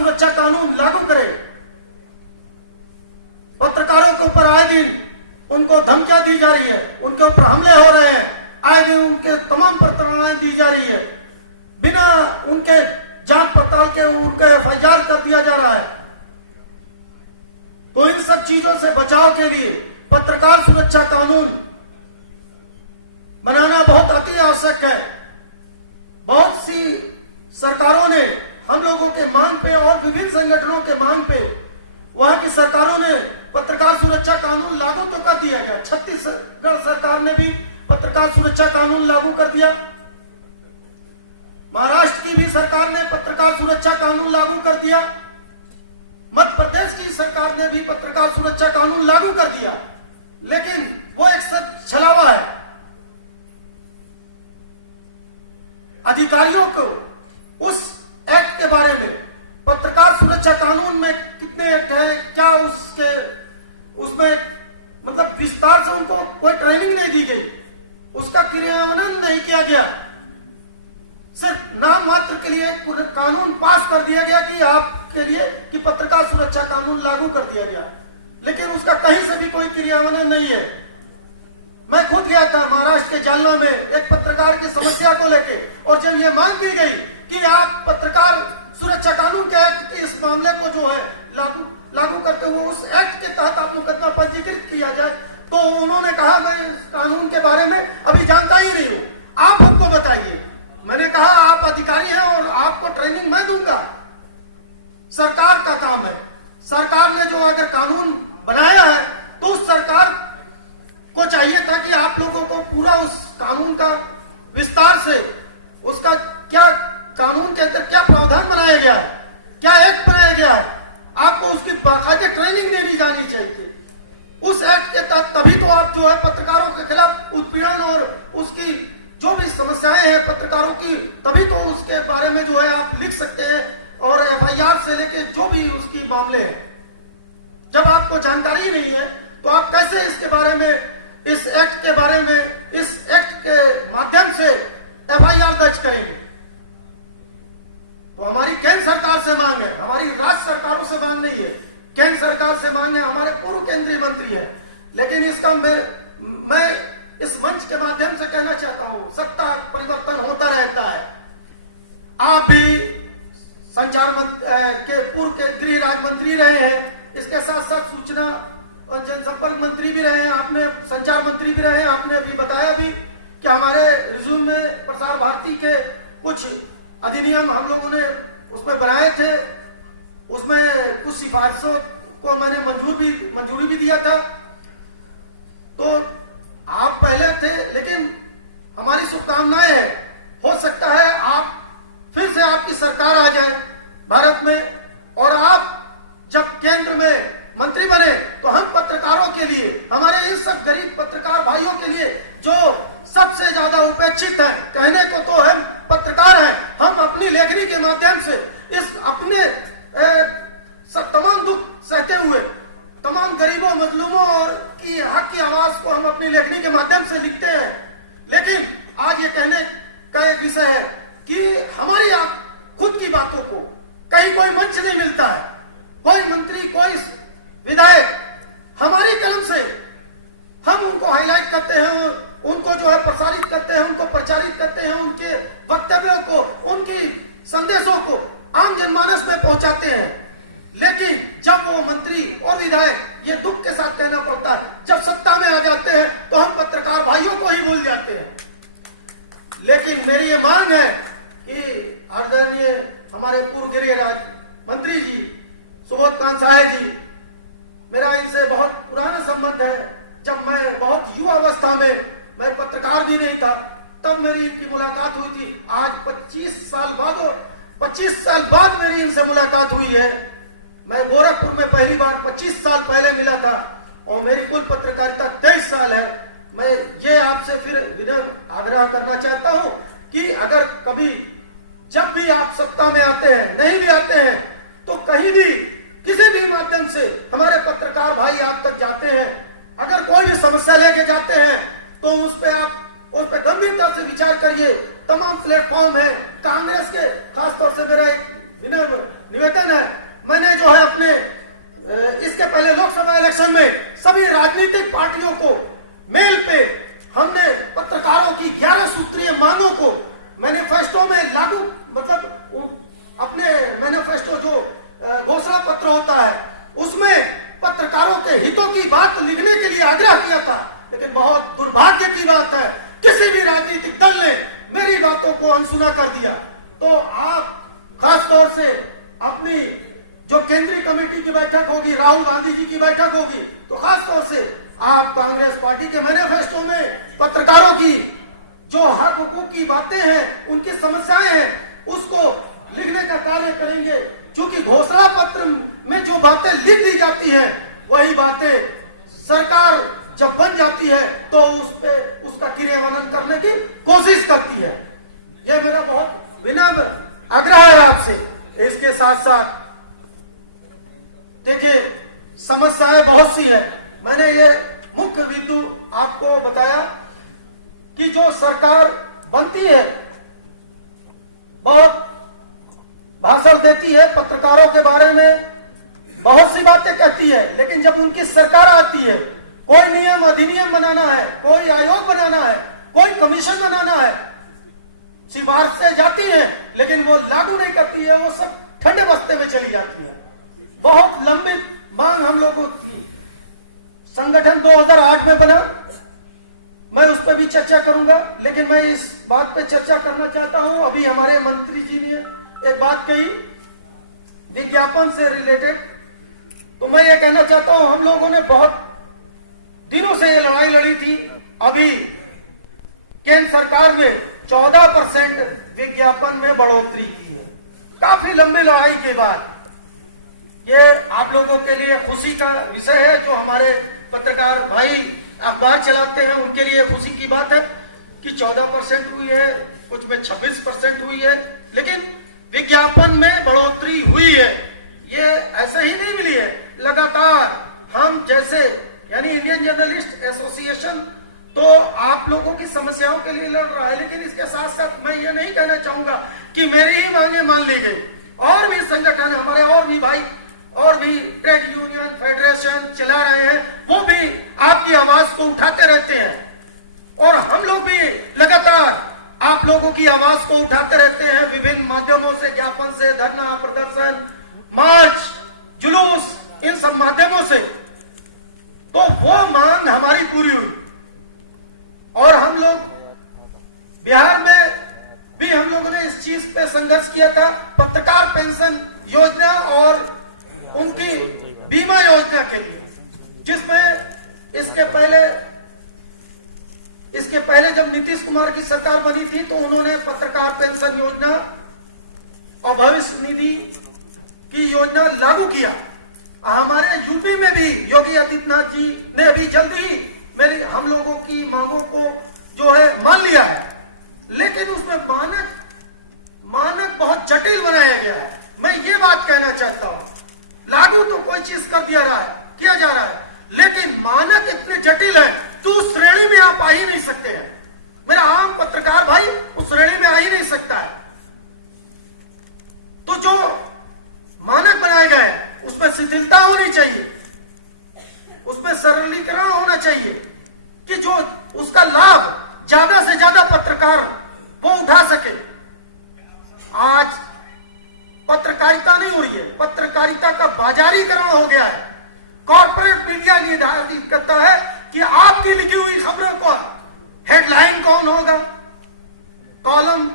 सुरक्षा कानून लागू करे। पत्रकारों के ऊपर आए दिन उनको धमकियां दी जा रही है, उनके ऊपर हमले हो रहे हैं, आए दिन उनके तमाम प्रताड़नाएं दी जा रही है, बिना उनके जांच पड़ताल के उनका एफआईआर कर दिया जा रहा है। तो इन सब चीजों से बचाव के लिए पत्रकार सुरक्षा कानून बनाना बहुत अति आवश्यक है। बहुत सी सरकारों ने हम लोगों के मांग पे और विभिन्न संगठनों के मांग पे वहां की सरकारों ने पत्रकार सुरक्षा कानून लागू तो कर दिया गया। छत्तीसगढ़ सरकार ने भी पत्रकार सुरक्षा कानून लागू कर दिया। महाराष्ट्र की भी सरकार ने पत्रकार सुरक्षा कानून लागू कर दिया। मध्य प्रदेश की सरकार ने भी पत्रकार सुरक्षा कानून लागू कर दिया। लेकिन वो एक सब छलावा है। अधिकारियों को उस एक्ट के बारे में, पत्रकार सुरक्षा कानून में कितने एक्ट है, क्या उसमें मतलब विस्तार से उनको कोई ट्रेनिंग नहीं दी गई, उसका क्रियान्वयन नहीं किया गया। सिर्फ नाम मात्र के लिए कानून पास कर दिया गया कि आपके लिए कि पत्रकार सुरक्षा कानून लागू कर दिया गया, लेकिन उसका कहीं से भी कोई क्रियान्वयन नहीं है। मैं खुद गया था महाराष्ट्र के जालना में एक पत्रकार की समस्या को लेके, और जब ये मांग की गई कि आप पत्रकार सुरक्षा कानून के एक्ट के इस मामले को जो है लागू करते हुए उस एक्ट के तहत आप मुकदमा पंजीकृत किया जाए, तो उन्होंने कहा मैं इस कानून के बारे में अभी जानता ही नहीं हूं, आप हमको बताइए। मैंने कहा आप अधिकारी हैं और आपको ट्रेनिंग मैं दूंगा। सरकार का काम है। सरकार ने जो अगर कानून बनाया है तो उस सरकार को चाहिए था कि आप लोगों को पूरा उस कानून का विस्तार से, उसका क्या कानून के अंदर क्या प्रावधान बनाया गया है, क्या एक्ट बनाया गया है, आपको उसकी बाकायदे ट्रेनिंग देनी जानी चाहिए। उस एक्ट के तहत तभी तो आप जो है पत्रकारों के खिलाफ उत्पीड़न और उसकी जो भी समस्याएं हैं पत्रकारों की, तभी तो उसके बारे में जो है आप लिख सकते हैं और एफआईआर से लेके जो भी उसकी मामले हैं। जब आपको जानकारी नहीं है तो आप कैसे इसके बारे में, इस एक्ट के बारे में, इस एक्ट के माध्यम से एफआईआर दर्ज करेंगे? तो हमारी केंद्र सरकार से मांग है, हमारी राज्य सरकारों से मांग नहीं है। केंद्र सरकार से मांग है, हमारे पूर्व केंद्रीय मंत्री है। लेकिन इसका मैं इस मंच के माध्यम से कहना चाहता हूं, सत्ता परिवर्तन होता रहता है। आप भी संचार के पूर्व के गृह राज्य मंत्री रहे हैं, इसके साथ साथ सूचना और जनसंपर्क मंत्री भी रहे हैं, आपने संचार मंत्री भी रहे हैं। आपने अभी बताया भी कि हमारे रिज्यूम में प्रसार भारती के कुछ अधिनियम हम लोगों ने उसमें बनाए थे, उसमें कुछ सिफारिशों को मैंने मंजूरी भी दिया था। तो आप पहले थे, लेकिन हमारी शुभकामनाएं है, हो सकता है आप फिर से आपकी सरकार आ जाए भारत में, और आप जब केंद्र में मंत्री बने तो हम पत्रकारों के लिए, हमारे इन सब गरीब पत्रकार भाइयों के लिए जो सबसे ज्यादा उपेक्षित है, कहने को तो हम पत्रकार हैं, हम अपनी लेखनी के माध्यम से इस अपने सब तमाम दुख सहते हुए तमाम गरीबों मजलूमों और की हक की आवाज को हम अपनी लेखनी के माध्यम से लिखते हैं। लेकिन आज ये कहने का एक विषय है कि हमारी खुद की बातों को कहीं कोई मंच नहीं मिलता है, कोई मंत्री, कोई विधायक हमारी कलम से हम उनको हाईलाइट करते हैं, उनको जो है प्रसारित करते हैं, उनको प्रचारित करते हैं, उनके वक्तव्यों को, उनकी संदेशों को आम जनमानस में पहुंचाते हैं। लेकिन जब वो मंत्री और विधायक, ये दुख के साथ कहना पड़ता है, जब सत्ता में आ जाते हैं तो हम पत्रकार भाइयों को ही भूल जाते हैं। लेकिन मेरी ये मांग है कि आदरणीय हमारे पूर्व गृह राज्य मंत्री जी सुबोध कांसाय जी, मेरा इनसे बहुत पुराना संबंध है। जब मैं बहुत युवा अवस्था में, मैं पत्रकार भी नहीं था, तब मेरी इनकी मुलाकात हुई थी। आज 25 साल बाद मेरी इनसे मुलाकात हुई है। मैं गोरखपुर में पहली बार 25 साल पहले मिला था और मेरी कुल पत्रकारिता 23 साल है। मैं ये आपसे फिर विनम्र आग्रह करना चाहता हूं कि अगर कभी जब भी आप सत्ता में आते हैं, नहीं भी आते हैं, तो कहीं भी किसी भी माध्यम से हमारे पत्रकार भाई आप तक जाते हैं, अगर कोई भी समस्या लेके जाते हैं तो उस पर गंभीरता से विचार करिए। तमाम प्लेटफॉर्म है। कांग्रेस के खासतौर से मेरा एक विनम्र निवेदन है तौर से अपनी जो केंद्रीय कमेटी की बैठक होगी, राहुल गांधी जी की बैठक होगी, तो खास तौर से आप कांग्रेस पार्टी के मैनिफेस्टो में पत्रकारों की जो हक हुकूक की बातें हैं, उनकी समस्याएं हैं, उसको लिखने का कार्य करेंगे। क्योंकि घोषणा पत्र में जो बातें लिख दी जाती है, वही बातें सरकार जब बन जाती है तो उस पे उसका क्रियान्वयन करने की कोशिश करती है। यह मेरा बहुत विनम्र आग्रह है आपसे। इसके साथ साथ देखिए, समस्याएं बहुत सी है। मैंने ये मुख्य बिंदु आपको बताया कि जो सरकार बनती है, बहुत भाषण देती है, पत्रकारों के बारे में बहुत सी बातें कहती है, लेकिन जब उनकी सरकार आती है, कोई नियम अधिनियम बनाना है, कोई आयोग बनाना है, कोई कमीशन बनाना है, सिफारिश से जाती है, लेकिन वो लागू नहीं करती है, वो सब ठंडे बस्ते में चली जाती है। बहुत लंबी मांग हम लोगों की, संगठन 2008 में बना, मैं उस पर भी चर्चा करूंगा, लेकिन मैं इस बात पे चर्चा करना चाहता हूं। अभी हमारे मंत्री जी ने एक बात कही विज्ञापन से रिलेटेड, तो मैं ये कहना चाहता हूं, हम लोगों ने बहुत दिनों से ये लड़ाई लड़ी थी। अभी केंद्र सरकार ने 14% विज्ञापन में बढ़ोतरी की है, काफी लंबी लड़ाई के बाद। ये आप लोगों के लिए खुशी का विषय है, जो हमारे पत्रकार भाई अखबार चलाते हैं, उनके लिए खुशी की बात है कि 14% हुई है, कुछ में 26% हुई है, लेकिन विज्ञापन में बढ़ोतरी हुई है। ये ऐसे ही नहीं मिली है, लगातार हम जैसे यानी इंडियन जर्नलिस्ट एसोसिएशन तो आप लोगों की समस्याओं के लिए लड़ रहा है, लेकिन इसके साथ साथ मैं ये नहीं कहना चाहूंगा कि मेरी ही मांगे मान ली गई। और भी संगठन हमारे, और भी भाई, और भी ट्रेड यूनियन फेडरेशन चला रहे हैं, वो भी आपकी आवाज को उठाते रहते हैं, और हम लोग भी लगातार आप लोगों की आवाज को उठाते रहते हैं विभिन्न माध्यमों से, ज्ञापन से, धरना प्रदर्शन, मार्च, जुलूस, इन सब माध्यमों से। तो वो मांग हमारी पूरी हुई, और हम लोग बिहार में भी हम लोगों ने इस चीज पे संघर्ष किया था, पत्रकार पेंशन योजना और उनकी बीमा योजना के लिए, जिसमें इसके पहले जब नीतीश कुमार की सरकार बनी थी, तो उन्होंने पत्रकार पेंशन योजना और भविष्य निधि की योजना लागू किया। हमारे यूपी में भी योगी आदित्यनाथ जी ने अभी जल्द ही हम लोगों की मांगों को जो है मान लिया है, लेकिन उसमें मानक बहुत जटिल बनाया गया है। मैं ये बात कहना चाहता हूं, लागू तो कोई चीज किया जा रहा है, लेकिन मानक इतने जटिल है तो उस श्रेणी में आप आ ही नहीं सकते हैं। मेरा आम पत्रकार भाई उस श्रेणी में आ ही नहीं सकता है। तो जो मानक बनाए गए हैं उसमें शिथिलता होनी चाहिए, उसमें सरलीकरण होना चाहिए कि जो उसका लाभ ज्यादा से ज्यादा पत्रकार वो उठा सके। आज पत्रकारिता नहीं हो रही है, पत्रकारिता का बाजारीकरण हो गया है। कॉर्पोरेट मीडिया निर्धारित करता है कि आपकी लिखी हुई खबरों को हेडलाइन कौन होगा, कॉलम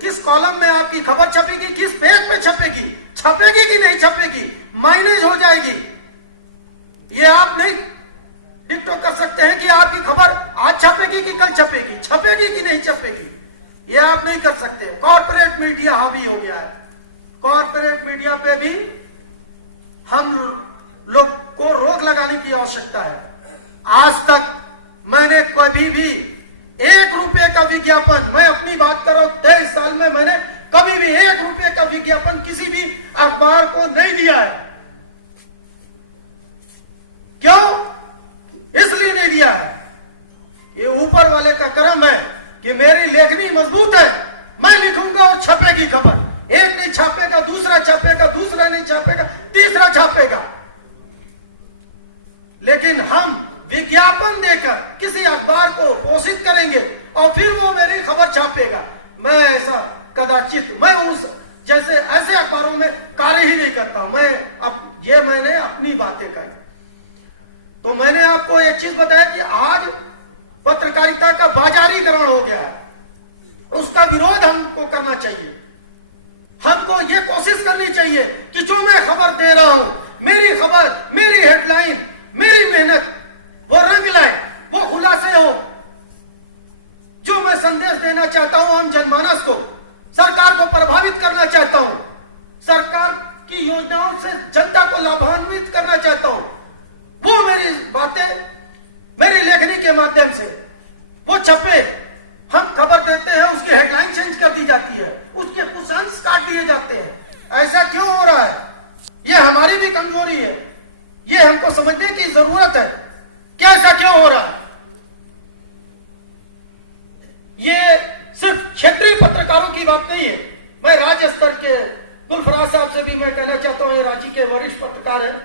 किस कॉलम में आपकी खबर छपेगी, किस पेज पे छपेगी कि नहीं छपेगी, माइनेज हो जाएगी। ये आप नहीं डिक्टो कर सकते हैं कि आपकी खबर आज छपेगी कि कल छपेगी कि नहीं छपेगी, ये आप नहीं कर सकते। कॉर्पोरेट मीडिया हावी हो गया है। कॉर्पोरेट मीडिया पे भी हम लोग को रोक लगाने की आवश्यकता है। आज तक मैंने कभी भी 1 रुपए का विज्ञापन, मैं अपनी बात कर रहा हूं, 23 साल में मैंने कभी भी 1 रुपए का विज्ञापन किसी भी अखबार को नहीं दिया है। क्यों? इसलिए नहीं दिया है, ये ऊपर वाले का करम है कि मेरी लेखनी मजबूत है, मैं लिखूंगा और छपेगी खबर। एक नहीं छापेगा, दूसरा छापेगा, दूसरा नहीं छापेगा, तीसरा छापेगा। लेकिन हम विज्ञापन देकर किसी अखबार को पोषित करेंगे और फिर वो मेरी खबर छापेगा, मैं ऐसा कदाचित, मैं उस जैसे ऐसे अखबारों में कार्य ही नहीं करता। मैंने अपनी बातें कही। तो मैंने आपको एक चीज बताया कि आज पत्रकारिता का बाजारीकरण हो गया है, उसका विरोध हमको करना चाहिए। हमको को ये कोशिश करनी चाहिए कि जो मैं खबर दे रहा हूं, मेरी खबर, मेरी हेडलाइन, मेरी मेहनत वो रंग लाए, वो खुलासे हो। जो मैं संदेश देना चाहता हूं आम जनमानस को, सरकार को प्रभावित करना चाहता हूं, सरकार की योजनाओं से जनता को लाभान्वित करना चाहता हूं, वो मेरी बातें मेरी लेखनी के माध्यम से वो छपे। हम खबर देते हैं, उसकी हेडलाइन चेंज कर दी जाती है, उसके कुछ अंश काट दिए जाते हैं। ऐसा क्यों हो रहा है? ये हमारी भी कमजोरी है, ये हमको समझने की जरूरत है। क्या ऐसा क्यों हो रहा है? ये सिर्फ क्षेत्रीय पत्रकारों की बात नहीं है। मैं राज्य स्तर के गुलफराज साहब से भी मैं कहना चाहता हूं, ये रांची के वरिष्ठ पत्रकार हैं,